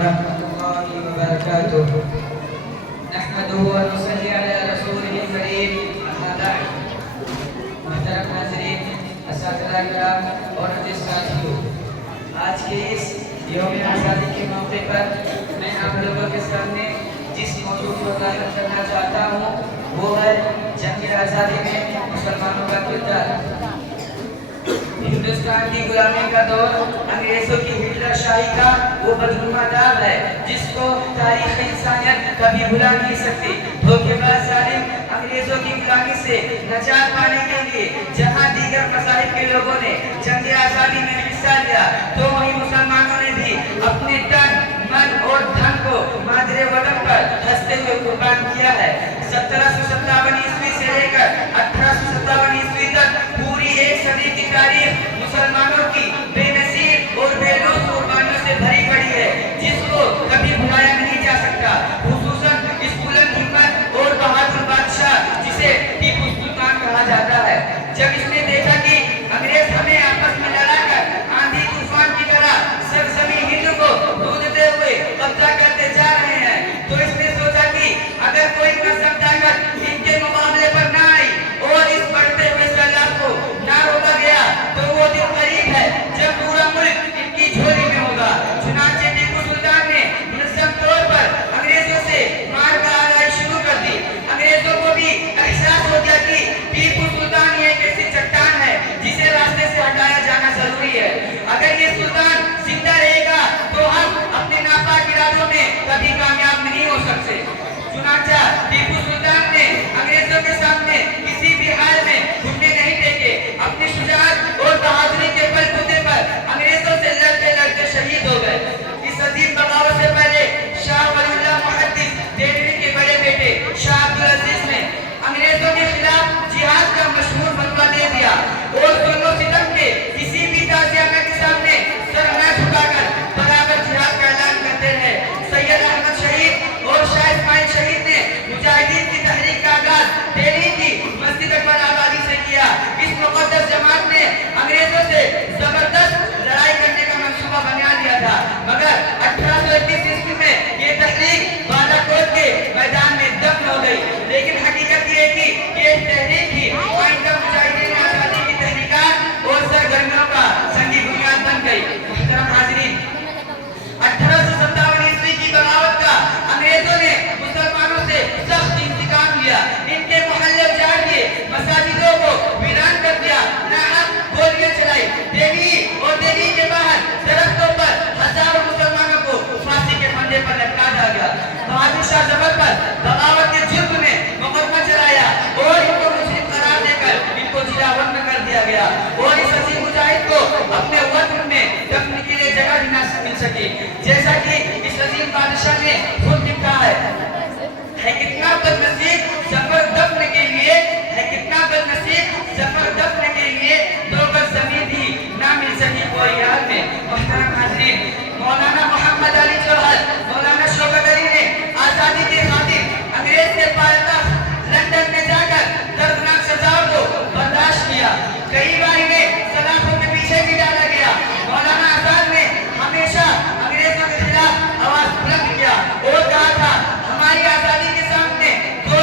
ورحمة الله وبركاته. نحمده ونصلي على رسوله الكريم. أما بعد. محترم ناظرین، اساتذہ کرام اور مجھے ساتھیوں، آج کے اس یوم آزادی کے موقع پر میں آپ لوگوں کے سامنے جس موضوع کو بیان کرنا چاہتا ہوں وہ ہے جنگ آزادی میں مسلمانوں کا کردار۔ ہندوستان کی غلامی کا دور انگریزوں کی ہٹلر شاہی کا وہ بدنما داغ ہے جس کو تاریخ انسانیت کبھی بھلا نہیں سکتی۔ دھوکے باز ظالم انگریزوں کی غلامی سے نجات پانے کے لیے جہاں دیگر مذاہب کے لوگوں نے جنگ آزادی میں حصہ لیا تو وہیں مسلمانوں نے بھی اپنے تن من اور دھن کو مادر وطن پر ہنستے ہوئے قربان کیا ہے۔ 1757 عیسوی سے لے کر 1857 عیسوی تک پوری ایک صدی کی تاریخ مسلمانوں کی بے نظیر اور بے لوث قربانیوں سے بھری پڑی ہے جس کو کبھی بھلایا نہیں جا سکتا، خصوصاً اس بلند ہمت اور بہادر بادشاہ جسے ٹیپو سلطان کہا جاتا ہے۔ جب اس نے دیکھا کہ انگریز ہمیں آپس میں لڑا کر آندھی طوفان کی طرح سرزمین ہند کو ڈوبتے ہوئے قبضہ کرتے جا رہے ہیں تو اس نے سوچا کہ اگر کوئی منظم طاقت ان کے مقابلے پر نہ آئی اور اس بڑھتے ہوئے سیلاب کو نہ روکا گیا تو وہ دن قریب ہے جب پورا ملک ان کی جھولی میں ہوگا۔ چنانچہ ٹیپو سلطان نے منظم طور پر انگریزوں سے مار کا آغاز شروع کر دی۔ انگریزوں کو بھی احساس ہو گیا کہ ٹیپو سلطان یہ ایک ایسی چٹان ہے جسے راستے سے ہٹایا جانا ضروری ہے۔ اگر یہ سلطان زندہ رہے گا تو ہم اپنے ناپاک ارادوں میں کبھی کامیاب نہیں ہو سکتے۔ چنانچہ ٹیپو سلطان نے انگریزوں کے سامنے کسی بھی حال میں گھٹنے نہیں ٹیکے، اپنی شجاعت اور بہادری کے بل بوتے پر انگریزوں سے لڑتے لڑتے شہید ہو گئے۔ اس عظیم بغاوت سے پہلے شاہ ولی اللہ محدث دہلوی کے بڑے بیٹے شاہ عبدالعزیز نے انگریزوں کے خلاف جہاد کا مشہور فتویٰ دے دیا اور ظلم و ستم کے کسی بھی تعزیہ کے سامنے سر نہ جھکا کر برابر جہاد کا اعلان کرتے رہے۔ سید احمد شہید اور شاہ اسماعیل شہید نے مجاہدین کی تحریک کا آغاز دہلی کی مسجد اکبر آبادی سے کیا۔ اس مقدس جماعت نے انگریزوں سے زبردست لڑائی کرنے کا منصوبہ بنا لیا تھا، مگر 1831 عیسوی میں یہ تحریک بالاکوٹ کے میدان میں دفن ہو گئی۔ لیکن حقیقت یہ ہے کہ یہ تحریک ہی آئندہ مجاہدین آزادی کی تحریکات اور سرگرمیوں کا سنگی بنیاد بن گئی۔ محترم حاضرین، 1857 عیسوی کی بغاوت کا انگریزوں نے مسلمانوں سے سخت انتقام لیا، ان کے محلے اجاڑ دیے، مساجدوں کو ویران کر دیا، ناحق گولیاں چلائی، دہلی اور دہلی کے باہر درختوں پر ہزاروں مسلمانوں کو پھانسی کے پھندے پر لٹکا دیا گیا۔ بہادر شاہ ظفر پر بغاوت کے جرم میں مقدمہ چلایا اور ان کو مجرم قرار دے کر ان کو جلا وطن کر دیا گیا اور اس عظیم مجاہد کو اپنے وطن میں دفن کے لیے جگہ بھی نہ مل سکی، جیسا کہ اس عظیم بادشاہ نے خود لکھا ہے کتنا بدنصیب ظفر دفن کے لیے، ہے کتنا بدنصیب ظفر دفن کے لیے 2 گز زمین بھی نہ مل سکی کوئی حال میں۔ محترم حاضرین، مولانا محمد علی جوہر، مولانا شوکت علی نے آزادی کی خاطر انگریز کے پائیدار لندن میں جا کر دردناک سزاؤں کو برداشت کیا، کئی بار انہیں سلاخوں کے پیچھے بھی ڈالا گیا۔ مولانا آزاد نے ہمیشہ انگریزوں کے خلاف آواز بلند کیا اور کہا تھا ہماری آزادی کے سامنے 2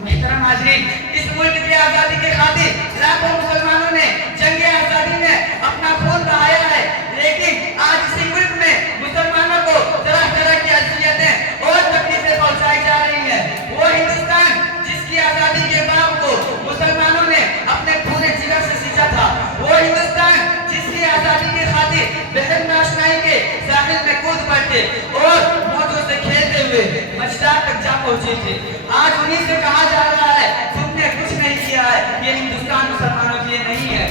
محترم حاضرین، اس ملک کی آزادی کے خاطر لاکھوں مسلمانوں نے جنگ آزادی میں اپنا خون بہایا ہے، لیکن آج اسی ملک میں مسلمانوں کو طرح طرح کی اذیتیں اور تکلیفیں پہنچائی جا رہی ہیں۔ وہ ہندوستان جس کی آزادی کے باغ کو مسلمانوں نے اپنے پورے جگر سے سینچا تھا، وہ ہندوستان جس کی آزادی کی خاطر بحر ناشنائی کے ساحل میں کود پڑتے اور موجوں سے کھیلتے ہوئے مجدار تک جا پہنچے تھے، آج انہیں سے کہا جا رہا ہے تم نے کچھ نہیں کیا ہے، یہ ہندوستان مسلمانوں کے لیے نہیں ہے۔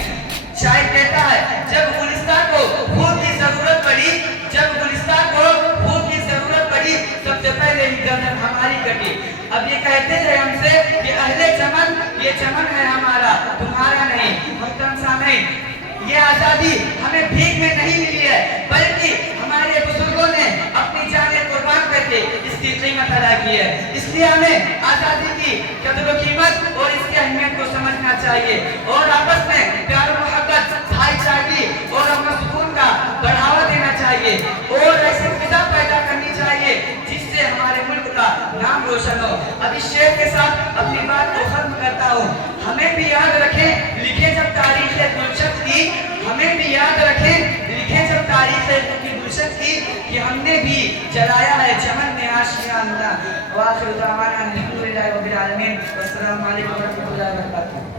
شاعر کہتا ہے جب گلستان کو خون کی ضرورت پڑی، جب گلستان کو خون کی ضرورت پڑی، سب سے پہلے ہی گردن ہماری کٹی۔ اب یہ کہتے تھے ہم سے کہ اہل چمن، یہ چمن ہے ہمارا تمہارا نہیں۔ محترم سامعین، یہ آزادی ہمیں بھیک میں نہیں ملی ہے، بلکہ ہمارے بزرگوں نے اپنی جانیں قربان کر کے اس کی قیمت ادا کی ہے۔ اس لیے ہمیں آزادی کی قدر و قیمت اور اس کی اہمیت کو سمجھنا چاہیے اور آپس میں پیار و محبت، بھائی چارگی اور امن و سکون کا بڑھاوا دینا چاہیے اور ایسی فضا پیدا کرنی چاہیے جس سے ہمارے ملک کا نام روشن ہو۔ اب اس شعر کے ساتھ اپنی بات کو ختم کرتا ہوں۔ ہمیں بھی یاد رکھیں لکھے جب تاریخ گلشن کی، ہمیں بھی یاد رکھیں لکھے جب تاریخ گلشن کی کہ ہم نے بھی جلایا ہے چمن میں آشیاں۔ وآخر دعوانا الحمدللہ رب العالمین، والسلام علیکم ورحمۃ اللہ وبرکاتہ۔